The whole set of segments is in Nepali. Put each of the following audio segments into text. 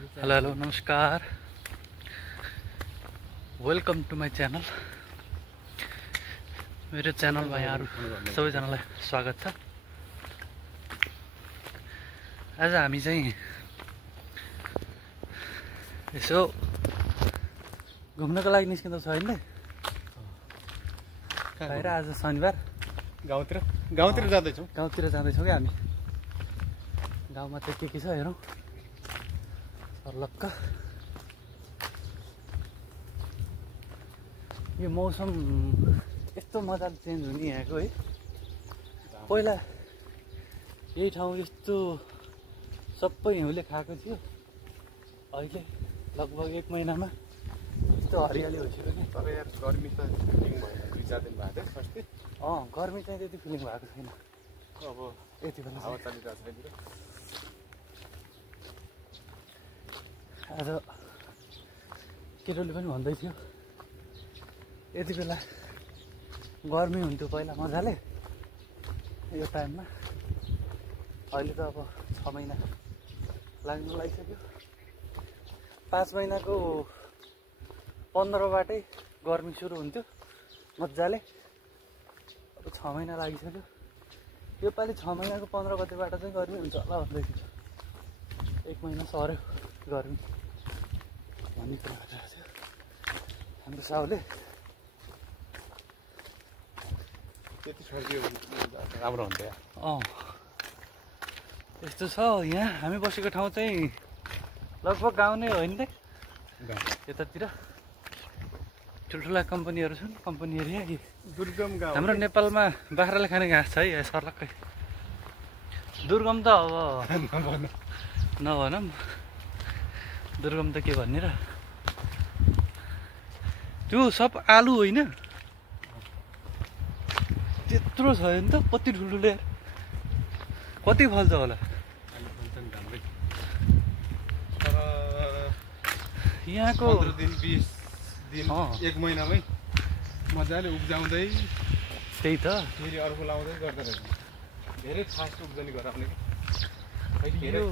हेलो हेलो नमस्कार, वेलकम टु माई च्यानल। मेरो च्यानलमा यहाँहरू सबैजनालाई स्वागत छ। आज हामी चाहिँ यसो घुम्नको लागि निस्किँदा छ होइन बाहिर। आज शनिबार गाउँतिर जाँदैछौँ। गाउँतिर जाँदैछौँ क्या हामी। गाउँमा चाहिँ के छ हेरौँ सर्लक्क। यो मौसम यस्तो मजाले चेन्ज हुने यहाँको है। पहिला यही ठाउँ यस्तो सबै हिउँले खाएको थियो, अहिले लगभग 1 महिनामा यस्तो हरियाली भइसक्यो कि। तर यार गर्मी त फिलिङ भयो, 2-4 दिन भएको थियो फर्स्टै। गर्मी चाहिँ त्यति फिलिङ भएको छैन अब यति बेला। हावा चलिरहेको छ। आज केटोले पनि भन्दै थियो यति बेला गर्मी हुन्थ्यो पहिला मजाले यो टाइममा, अहिले त अब 6 महिना लाग्नु लागिसक्यो। 5 महिनाको 15बाटै गर्मी सुरु हुन्थ्यो मजाले, अब 6 महिना लागिसक्यो। योपालि 6 महिनाको 15 गतेबाट चाहिँ गर्मी हुन्छ होला भन्दै थियो। 1 महिना सर्यो गर्मी भन्ने कुरा गरिरहेको थियो हाम्रो साउले। त्यति सर्दियो राम्रो हुन्थ्यो यार। यस्तो छ यहाँ हामी बसेको ठाउँ चाहिँ लगभग गाउँ नै हो नि त। यतातिर ठुल्ठुला कम्पनीहरू छन्, कम्पनी एरिया। दुर्गम गाउँ हाम्रो नेपालमा बाख्राले खाने घाँस छ है यहाँ सर्लक्कै। दुर्गम त अब नभनौँ, दुर्गम त के भन्ने र। त्यो सब आलु होइन, त्यत्रो छ नि त, कति ठुल्ठुलो। कति फल्छ होला यहाँको? 15 दिन 20 दिन 1 महिनामै मजाले उब्जाउँदै त्यही त फेरि अर्को लाउँदै गर्दो रहेछ। धेरै फास्ट उब्जनी गराउने कि यो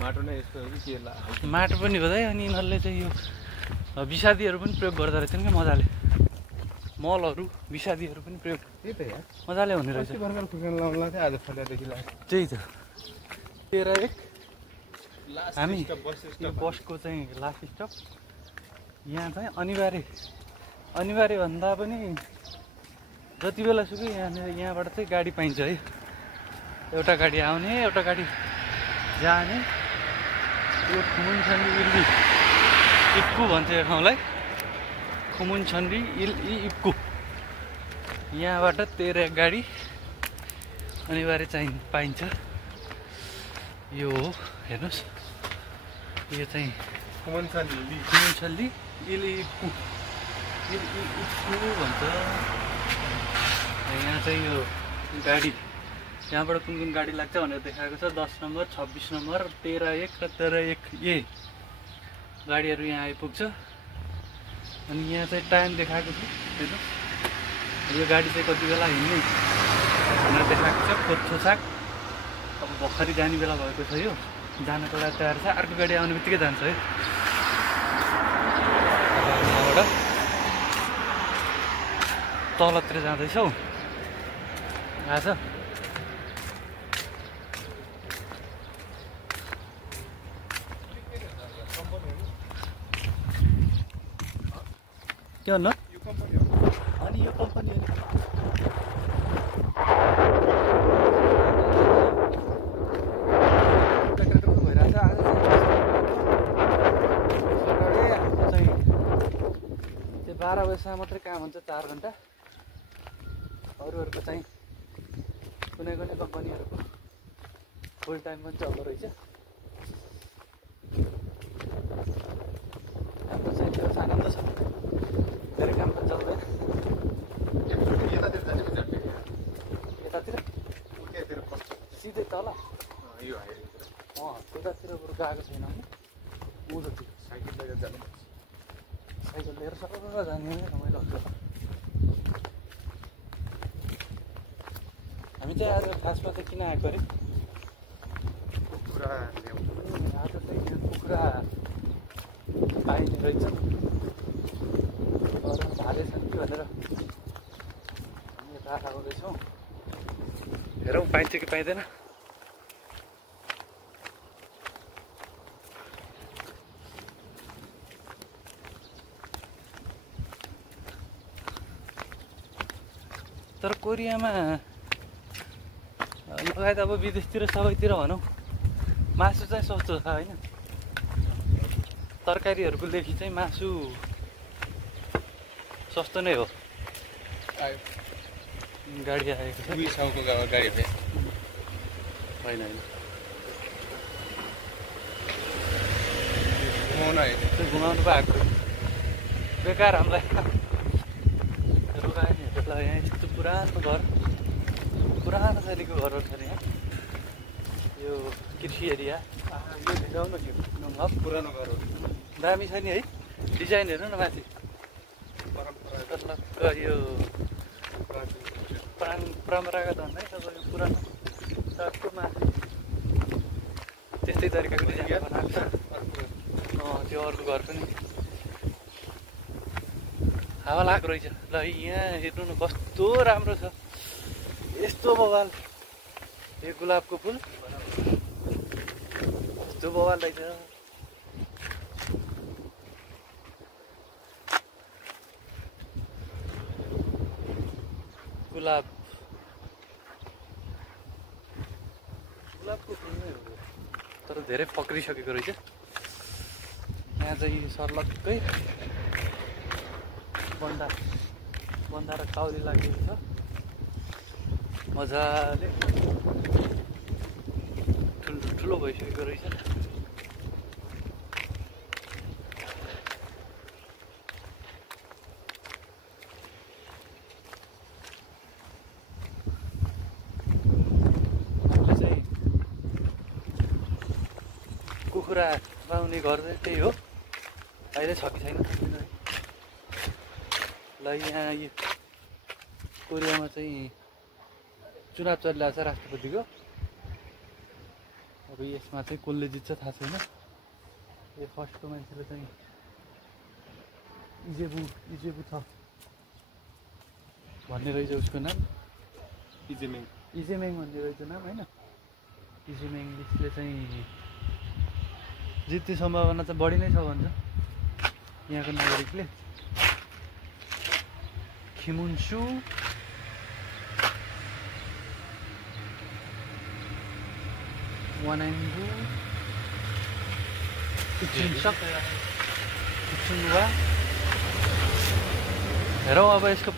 माटो नै यस्तो हो कि के माटो पनि हो है। अनि यिनीहरूले चाहिँ यो विषादीहरू पनि प्रयोग गर्दो रहेछन् क्या मजाले। मलहरू विषादीहरू पनि प्रयोग त्यही त यार मजाले हुने रहेछ। भर्खर खुर्कान लाउनु लाग्थ्यो, आज फल्यादेखि लाग्यो। त्यही त 13-1 लास्ट हामी स्टप यो बसको चाहिँ लास्ट स्टप यहाँ चाहिँ अनिवार्य भन्दा पनि जति बेला सुकै यहाँबाट चाहिँ गाडी पाइन्छ है। एउटा गाडी आउने, एउटा गाडी जाने। यो खुमुनछन्डी इल्ली इक्कु भन्छ यो ठाउँलाई, खुमुनछन्डी इक्कु। यहाँबाट 13 गाडी अनिवार्य चाहिँ पाइन्छ। यो हो हेर्नुहोस्, यो चाहिँ खुमुनछन्डी इक्कु भन्छ। यहाँ चाहिँ यो गाडी यहाँबाट कुन कुन गाडी लाग्छ भनेर देखाएको छ। 10 नम्बर, 26 नम्बर, 13-1 र 13-1A गाडीहरू यहाँ आइपुग्छ। अनि यहाँ चाहिँ टाइम देखाएको छ हेर्नुहोस्। यो गाडी चाहिँ कति बेला हिँड्ने भनेर देखाएको छ। खोज्छोसाक अब भर्खरै जाने बेला भएको छ। यो जानको लागि तयार छ, अर्को गाडी आउने बित्तिकै जान्छ है। यहाँबाट तलतिर जाँदैछौँ आज। के भन्नु? अनि यो कम्पनी भइरहेछ। आज चाहिँ 12 बजीसम्म मात्रै काम हुन्छ, 4 घन्टा। अरूहरूको चाहिँ कुनै कुनै कम्पनीहरूको फुल टाइम पनि चल्दो रहेछ। हाम्रो चाहिँ त्यो आनन्द छ, धेरै काम पनि चल्दैन। यतातिर सिधै तल त्यतातिर बरु गएको छैन भने उँधोतिर साइकल लिएर सबै जाने रमाइलो हुन्छ। हामी चाहिँ आज खासमा चाहिँ किन आएको अरे, कुखुरा ल्याउनु। आज चाहिँ कुखुरा पाइने रहेछ झालेछन् कि भनेर हामी यता आउँदैछौँ हेरौँ पाइन्छ कि पाइँदैन तर कोरियामा लगायत अब विदेशतिर सबैतिर भनौँ मासु चाहिँ सस्तो छ होइन तरकारीहरूको लेखी चाहिँ मासु सस्तो नै हो गाडी आएको छ 200 को गाडी हो होइन होइन घुमाउन है त्यो घुमाउनु भएको बेकार हामीलाई रोगायो नि ल यहाँ यस्तो पुरानो घर पुरानो शैलीको घरहरू छ नि यहाँ यो कृषि एरिया यो भिडाउन के ढुङ्गा पुरानो घर हो दामी छ नि है डिजाइन हेर्नु न माथि परम्परा यो परम्परागत भन्दा है तपाईँको पुरानो टाइपको माथि त्यस्तै तरिकाको डिजाइन बनाएको छ त्यो अर्को घर पनि हावा लाग्दो रहेछ ल यहाँ हेर्नु न कस्तो राम्रो छ यस्तो बवाल यो गुलाबको फुल यस्तो बवाल रहेछ गुलाबको फुल नै हो तर धेरै पक्रिसकेको रहेछ यहाँ चाहिँ सर्लक्कै बन्दा र काउली लागेको छ मजाले ठुलो भइसकेको रहेछ चाहिँ कुखुरा पाउने घर चाहिँ त्यही हो अहिले छ कि छैन ल यहाँ यो कोरियामा चाहिँ चुनाव चलिरहेको छ राष्ट्रपतिको अब यसमा चाहिँ कसले जित्छ थाहा छैन यो फर्स्टको मान्छेले चाहिँ इजेबु छ भन्ने रहेछ उसको नाम इजेमेङ भन्ने रहेछ नाम होइन इजेमेङले चाहिँ जित्ने सम्भावना चाहिँ बढी नै छ भन्छ यहाँको नागरिकले खिमुन्सु वानाङ्गु किचुनवा हेरौँ अब यसको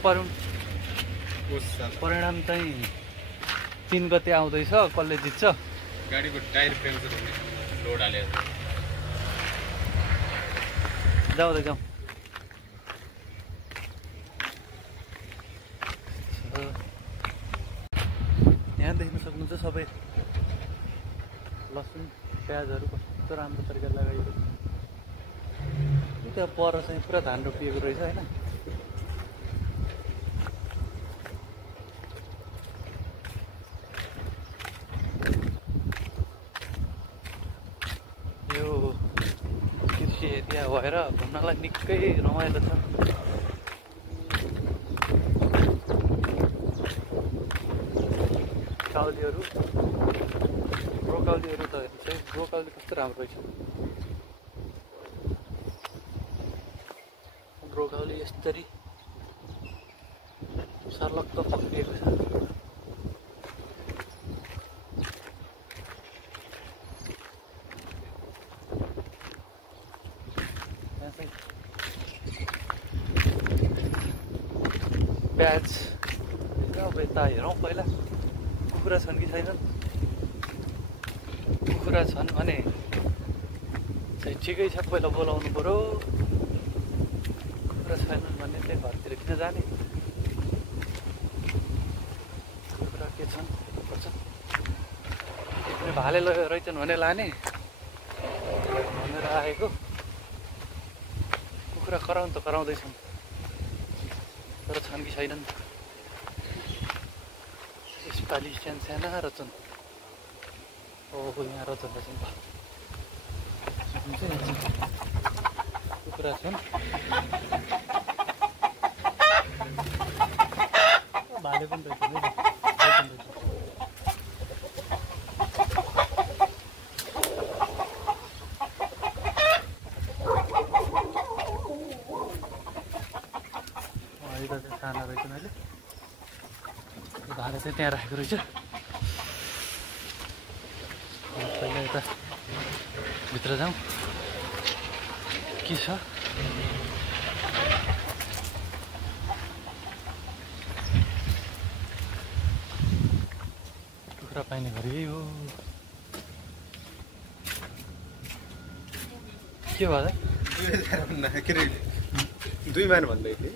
परिणाम चाहिँ 3 गते आउँदैछ कसले जित्छ गाडीको टायर पेन्चर हुने लोड हालेर जाउँ यहाँ देख्न सक्नुहुन्छ सबै लसुन प्याजहरू कस्तो राम्रो तरिकाले लगाइएको त्यहाँ पर चाहिँ पुरा धान रोपिएको रहेछ होइन यो कृषि एरिया भएर घुम्नलाई निकै रमाइलो छ ब्रोकाउलीहरू त हेर्नु चाहिँ ब्रोकाउली कस्तो राम्रो रहेछ ब्रोकाउली यसरी सर्लक्क पक्रिएको छ यहाँ चाहिँ प्याज अब यता हेरौँ पहिला कुखुरा छन् कि छैनन् कुखुरा छन् भने चाहिँ ठिकै छ पहिला बोलाउनु पऱ्यो कुखुरा छैनन् भने त्यही घरतिर किन जाने कुखुरा के छन् पर्छ भाले रहेछन् भने लाने भनेर आएको कुखुरा कराउनु त कराउँदैछन् तर छन् कि छैनन् यसपालि साना रहेछन् ओहो यहाँ रहेछन् कुखुरा कुखुरा छन् भाले पनि रहेछ नि साना रहेछ मैले भाले चाहिँ त्यहाँ राखेको रहेछ पहिला यता भित्र जाउँ के छ कुखुरा पाइने घरि यही हो के भयो त 2000 के अरे 2 मान भन्दै थिए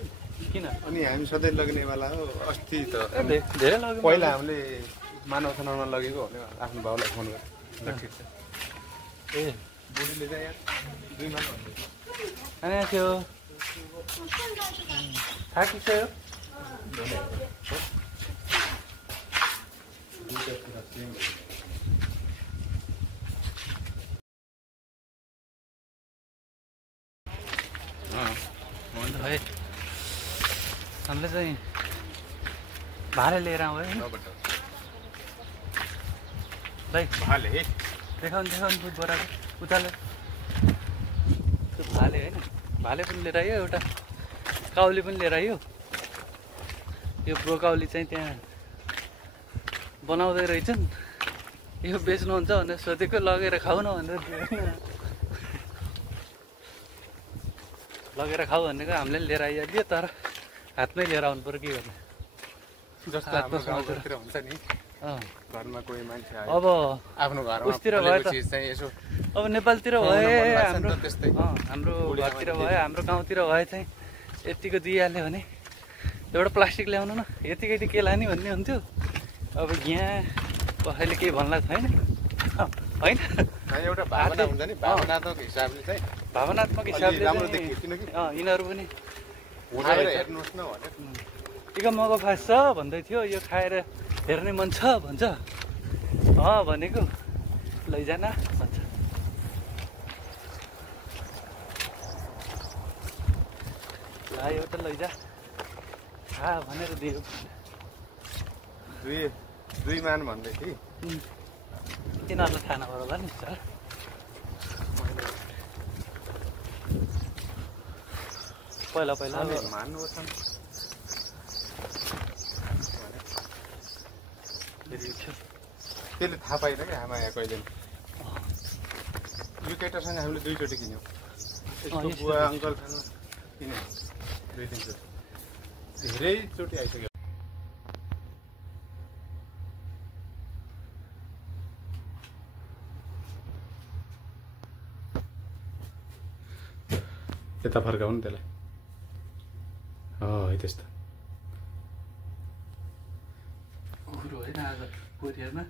किन अनि हामी सधैँ लग्नेवाला हो अस्ति त धेरै लाग्यो पहिला हामीले मानव थनामा लगेको भने आफ्नो बाउलाई फोन गरेँ ल ठिक छ ए बुढीले चाहिँ यार 2 मान भन्दै अनि थियो थाकिसक्यो है हामीले चाहिँ भाले लिएर आउँ है भाइ भाले देखाउनु बुट बराबर उताले त्यो भाले होइन भाले पनि लिएर आयो एउटा काउली पनि लिएर आयो यो ब्रोकाउली चाहिँ त्यहाँ बनाउँदै रहेछन् यो बेच्नुहुन्छ भनेर सोधेको लगेर खाऊ न भनेर लगेर खाऊ भनेको हामीले लिएर आइहाल्यो तर हातमै लिएर आउनु पर्यो के गर्ने जस्तो हाम्रो गाउँतिर हुन्छ नि घरमा कोही मान्छे आयो अब आफ्नो घरमा उसतिर भयो त चिज चाहिँ यसो अब नेपालतिर भए हाम्रो त्यस्तै हाम्रो घरतिर भयो हाम्रो गाउँतिर भए चाहिँ यतिको दिइहाल्यो भने एउटा प्लास्टिक ल्याउनु न यतिकै के लाने भन्ने हुन्थ्यो अब यहाँ कसैले केही भन्ला छैन होइन एउटा भावना हुन्छ नि भावनात्मक हिसाबले चाहिँ भावनात्मक हिसाबले राम्रो देखियो किनकि यिनीहरू पनि आएर हेर्नुहोस् न भने टिका मको फास छ भन्दै थियो यो खाएर हेर्ने मन छ भन्छ भनेको लैजान भन्छ ला एउटा लैजा भनेर दियो 2 मान भन्दै थिए तिनीहरूलाई थाहा नभएर होला नि सर पहिला मान्नुहोस् त्यसले थाहा पाएन क्या आमा यहाँ कहिले यो केटासँग हामीले 2 चोटि किन्यौँ यसको बुवा अङ्कलसँग किन्यौँ 2-3 चोटि धेरै चोटि आइसक्यो यता फर्काउनु त्यसलाई है त्यस्तो कुरो होइन आज कोरियरमा